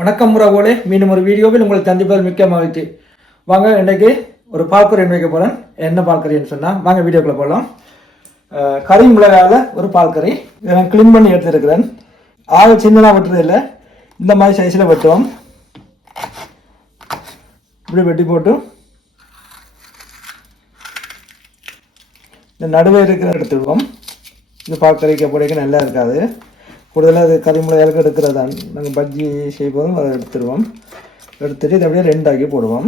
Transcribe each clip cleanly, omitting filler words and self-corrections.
வணக்கம் உறவுகளே, மீண்டும் ஒரு வீடியோவில் உங்களை சந்திப்பதில் மிக்க மகிழ்ச்சி. வாங்க, இன்றைக்கு ஒரு பால்கறி வைக்க போகிறேன். என்ன பால்கறின்னு சொன்னால் வாங்க வீடியோக்குள்ளே போகலாம். கறி மிளகாயில் ஒரு பால்கறி இதை நான் க்ளீன் பண்ணி எடுத்துருக்கிறேன். சின்னதாக வெட்டுறது இல்லை, இந்த மாதிரி சைஸில் வெட்டுவோம். இப்படி வெட்டி போட்டு இந்த நடுவே இருக்கிற எடுத்துடுவோம். இது பால்கறிக்கு போடைக்கு நல்லா இருக்காது. கூடுதலாக அது கறி மிளகாய்க்கு எடுக்கிறது தான். நாங்கள் பஜ்ஜி செய்வோம், அதை எடுத்துடுவோம். எடுத்துட்டு இதை அப்படியே ரெண்டாக்கி போடுவோம்.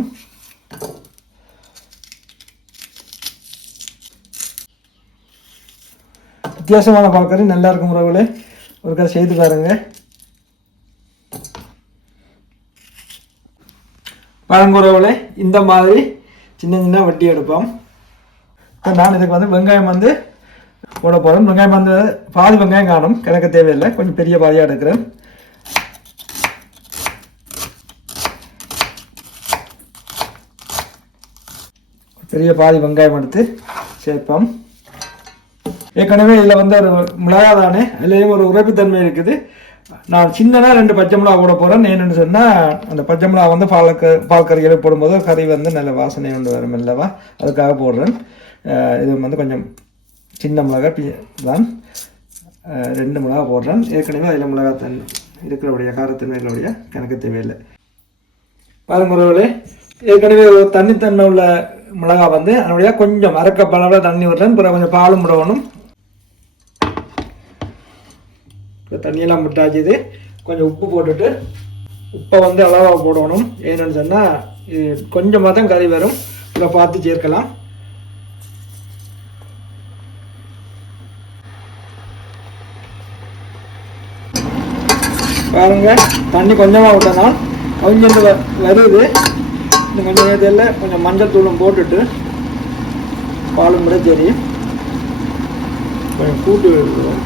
வித்தியாசமான பால்கறி நல்லா இருக்கும் உறவுகளே, ஒரு கதை செய்து பாருங்க. பாருங்க உறவுகளே, இந்த மாதிரி சின்ன சின்ன வட்டி எடுப்போம். நான் இதுக்கு வந்து வெங்காயம் போட போகிறேன். வெங்காயம் பாதி வெங்காயம் காணும், கிடக்க தேவையில்லை, கொஞ்சம் பெரிய பாதியாக எடுக்கிறேன். பெரிய பாதி வெங்காயம் எடுத்து சேர்ப்போம். ஏற்கனவே இதில் ஒரு மிளகா தானே, அதுலேயும் ஒரு உரைப்புத்தன்மை இருக்குது. நான் சின்னதாக 2 பச்சை மிளகா போட போகிறேன். என்னென்னு சொன்னால், அந்த பச்சை மிளகா பால்கறிகளை போடும்போது கறி நல்ல வாசனை கொண்டு வரும் இல்லவா, அதுக்காக போடுறேன். இது கொஞ்சம் சின்ன மிளகா தான், 2 மிளகா போடுறேன். ஏற்கனவே அதில் மிளகா தண்ணி இருக்கிறபடியா, காரத்தன்மை இருக்கிறபடியா கணக்கு தேவையில்லை. பாருங்க உறவுகளே, ஏற்கனவே ஒரு தண்ணித்தன்மை உள்ள மிளகா அதனுடைய கொஞ்சம் அரைக்கப்பளவில் தண்ணி விடுறேன். பிறகு கொஞ்சம் பாலும் விடணும். தண்ணியெல்லாம் விட்டாச்சு. கொஞ்சம் உப்பு போட்டுட்டு, உப்பை அளவாக போடணும். ஏன்னு சொன்னால் கொஞ்சமாக தான் கறி வரும், இதை பார்த்து சேர்க்கலாம். பாருங்க, தண்ணி கொஞ்சமாக விட்டனால் கொஞ்சம் வருது. இந்த கொஞ்சம் நேரத்தில் கொஞ்சம் மஞ்சள் தூளும் போட்டுட்டு பாலும் கூட சரி கொஞ்சம் கூட்டு விடுவோம்.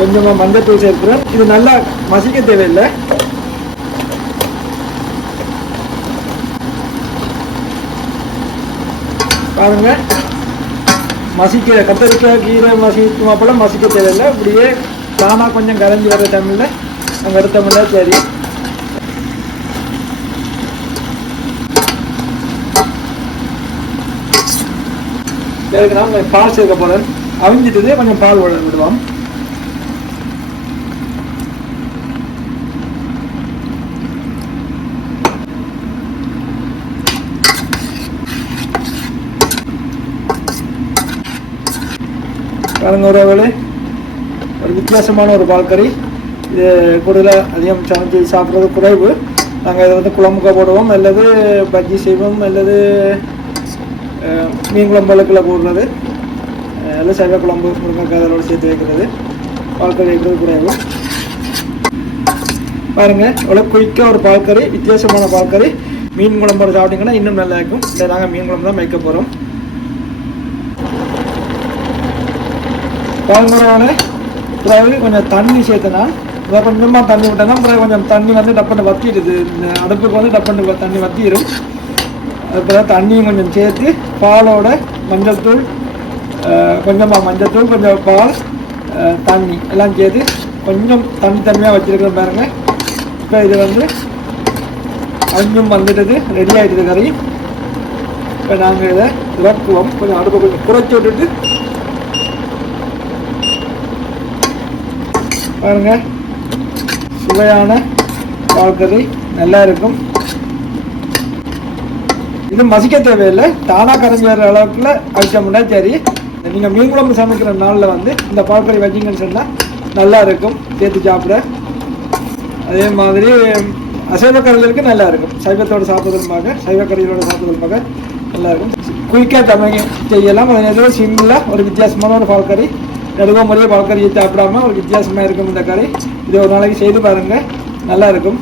கொஞ்சமாக மஞ்சள் தூள் சேர்க்கிறேன். இது நல்லா மசிக்க தேவையில்லை. பாருங்க, மசிக்க கத்தரிக்காய் கீரை மசிக்குமா போல மசிக்க தேவையில்லை. இப்படியே தானாக கொஞ்சம் கரைஞ்சி வர டைமில் நாங்கள் எடுத்தோம்ல சரி. சரிக்கு நான் பால் சேர்க்க போகிறேன். அவிஞ்சிட்டு கொஞ்சம் பால் விடுவோம். பாருங்க உறவுகளே, ஒரு வித்தியாசமான ஒரு பால்கறி. இது கூடுதலாக அதிகம் சமைச்சு சாப்பிட்றது குறைவு. நாங்கள் இதை குழம்புக்க போடுவோம், அல்லது பஜ்ஜி செய்வோம், அல்லது மீன் குழம்பு வழக்கில் போடுறது, அல்லது சைவ குழம்பு முருங்கைக்காய் அதோடு சேர்த்து வைக்கிறது. பால்கறி வைக்கிறது குறைவு. பாருங்கள், இவ்வளோ குயிக்காக ஒரு பால்கறி, வித்தியாசமான பால்கறி. மீன் குழம்போடு சாப்பிட்டீங்கன்னா இன்னும் நல்லா இருக்கும். இல்லை, நாங்கள் மீன் குழம்பு தான் வைக்க போகிறோம். பால்கறோட பிறகு கொஞ்சம் தண்ணி சேர்த்தனா, இதை கொஞ்சமாக தண்ணி விட்டேன்னா பிறகு கொஞ்சம் தண்ணி டப்புன்னு வத்திடுது. இந்த அடுப்புக்கு டப்புன்னு தண்ணி வத்திடும். அது பிறகு தண்ணியும் கொஞ்சம் சேர்த்து பாலோட மஞ்சள் தூள், கொஞ்சமாக மஞ்சள் தூள், கொஞ்சம் பால், தண்ணி எல்லாம் சேர்த்து கொஞ்சம் தனியாக வச்சுருக்கேன். பாருங்க, இப்போ இது கொஞ்சம் வந்துடுது, ரெடி ஆகிடுது கறி. இப்போ நாங்கள் இதை இறக்குவோம். கொஞ்சம் அடுப்பை கொஞ்சம் குறைச்சி விட்டுட்டு பாருங்க, சுவையான பால்கறி நல்லா இருக்கும். இது மசிக்க தேவையில்லை, தானாக கரைஞ்சி வர்ற அளவுக்குள்ள அவிச்சோம்னா சரி. நீங்கள் மீன் குழம்பு சமைக்கிற நாளில் இந்த பால்கறி வச்சிங்கன்னு சொன்னால் நல்லா இருக்கும் சேர்த்து சாப்பிட. அதே மாதிரி அசைவக்கறிகளுக்கு நல்லா இருக்கும். சைவத்தோடு சாப்பிட்றதுமாக, சைவக்கறிகளோட சாப்பிட்றதுமாக நல்லா இருக்கும். குயிக்காக தமிழ் செய்யலாம். அதே சிம்பிளாக ஒரு வித்தியாசமான ஒரு பால்கறி. நடுவ முறையே பால்கறியை சாப்பிடாம ஒரு வித்தியாசமாக இருக்கும் இந்த கறி. இதை ஒரு நாளைக்கு செய்து பாருங்க, நல்லா இருக்கும்.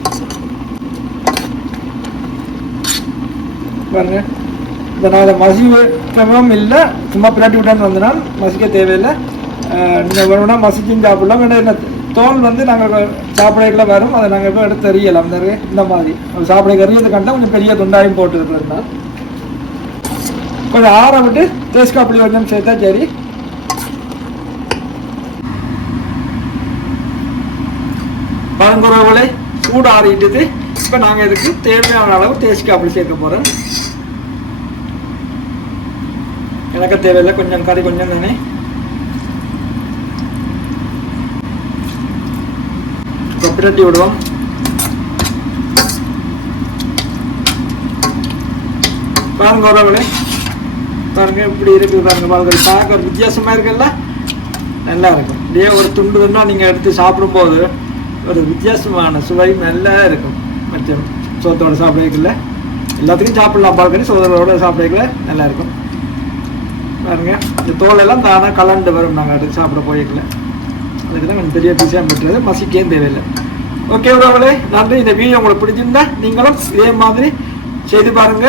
பாருங்க, இப்போ நான் அதை மசிக்கவும் இல்லை, சும்மா பிராட்டி விட்டான்னு வந்தனால் மசிக்க தேவையில்லை. நீங்கள் வேணும்னா மசிச்சும் சாப்பிடலாம். ஏன்னா தோல் நாங்கள் சாப்பிடல வரும், அதை நாங்கள் இப்போ எடுத்து எறியலாம். இந்த மாதிரி சாப்பிட எறியது கண்டா கொஞ்சம் பெரிய துண்டாயும் போட்டு இருக்கிறதுனால கொஞ்சம் ஆற விட்டு தேஸ்காய் புளி கொஞ்சம் சேர்த்தா சரி. பழங்குறவுகளை சூடு ஆறிட்டுது. இப்போ நாங்கள் இதுக்கு தேவையான அளவு தேஸ்காய் புளி சேர்க்க போகிறோம். எனக்கு தேவையில்லை, கொஞ்சம் கறி கொஞ்சம் தானே. இப்போ பிரட்டி விடுவோம். பாருங்க உறவுகளே, பாருங்க இப்படி இருக்குது பாருங்க. பாருங்க பார்க்க ஒரு வித்தியாசமா இருக்குல்ல, நல்லா இருக்கும். இதே ஒரு துண்டு துண்டா நீங்கள் எடுத்து சாப்பிடும்போது ஒரு வித்தியாசமான சுவை நல்லா இருக்கும். மற்ற சோத்தோட சாப்பிடல எல்லாத்துக்கும் சாப்பிடலாம். பால்கனி சோதரோட சாப்பிடல நல்லா இருக்கும். பாருங்க இந்த தோலெல்லாம் தானே கலண்டு வரும். நாங்கள் எடுத்து சாப்பிட போய்க்கல, அதுக்கு தான் கொஞ்சம் பெரிய பீஸாக பெற்றது, மசிக்கே தேவையில்லை. ஓகே உறவுகளே, நன்றி. இந்த வீடியோ உங்களுக்கு பிடிச்சிருந்தா நீங்களும் இதே மாதிரி செய்து பாருங்க.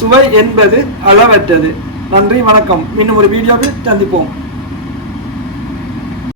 சுவை என்பது அளவற்றது. நன்றி, வணக்கம். இன்னும் ஒரு வீடியோவில் சந்திப்போம்.